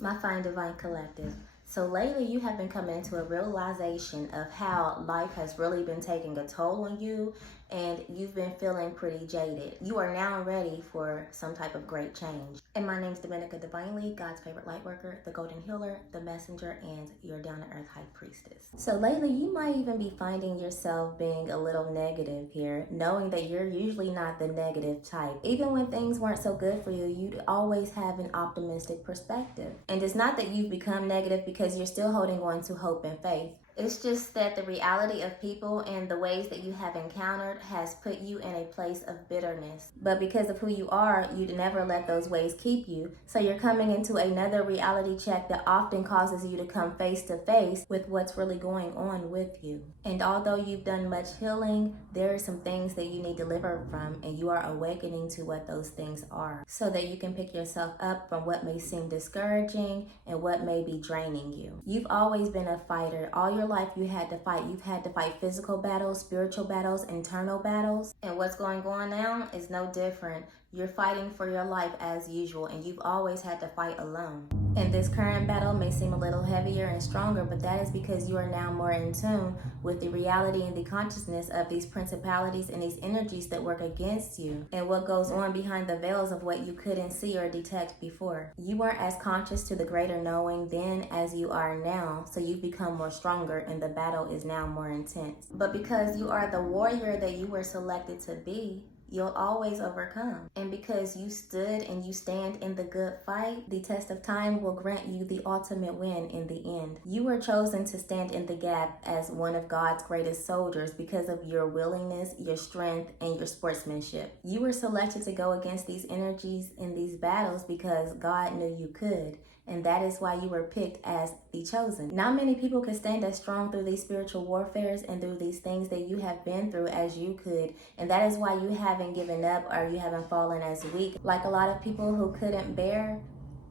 My Fine Divine Collective. So lately you have been coming into a realization of how life has really been taking a toll on you and you've been feeling pretty jaded. You are now ready for some type of great change. And my name is Dominica Divinely, God's favorite light worker, the golden healer, the messenger, and your down-to-earth high priestess. So lately you might even be finding yourself being a little negative here, knowing that you're usually not the negative type. Even when things weren't so good for you, you'd always have an optimistic perspective. And it's not that you've become negative because you're still holding on to hope and faith. It's just that the reality of people and the ways that you have encountered has put you in a place of bitterness. But because of who you are, you'd never let those ways keep you. So you're coming into another reality check that often causes you to come face to face with what's really going on with you. And although you've done much healing, there are some things that you need delivered from, and you are awakening to what those things are so that you can pick yourself up from what may seem discouraging and what may be draining you. You've always been a fighter. All your life you had to fight. You've had to fight physical battles, spiritual battles, internal battles. And what's going on now is no different. You're fighting for your life as usual, and you've always had to fight alone. And this current battle may seem a little heavier and stronger, but that is because you are now more in tune with the reality and the consciousness of these principalities and these energies that work against you and what goes on behind the veils of what you couldn't see or detect before. You weren't as conscious to the greater knowing then as you are now, so you've become more stronger and the battle is now more intense. But because you are the warrior that you were selected to be, you'll always overcome. And because you stood and you stand in the good fight, the test of time will grant you the ultimate win in the end. You were chosen to stand in the gap as one of God's greatest soldiers because of your willingness, your strength, and your sportsmanship. You were selected to go against these energies in these battles because God knew you could. And that is why you were picked as the chosen. Not many people could stand as strong through these spiritual warfares and through these things that you have been through as you could. And that is why you haven't given up or you haven't fallen as weak. Like a lot of people who couldn't bear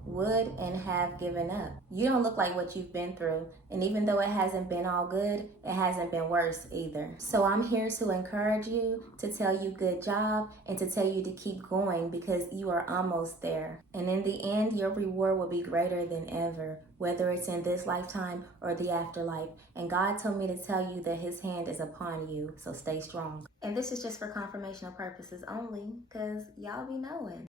would and have given up. You don't look like what you've been through, and even though it hasn't been all good, it hasn't been worse either. So I'm here to encourage you, to tell you good job, and to tell you to keep going because you are almost there. And in the end, your reward will be greater than ever, whether it's in this lifetime or the afterlife. And God told me to tell you that his hand is upon you, so stay strong. And this is just for confirmational purposes only, because y'all be knowing.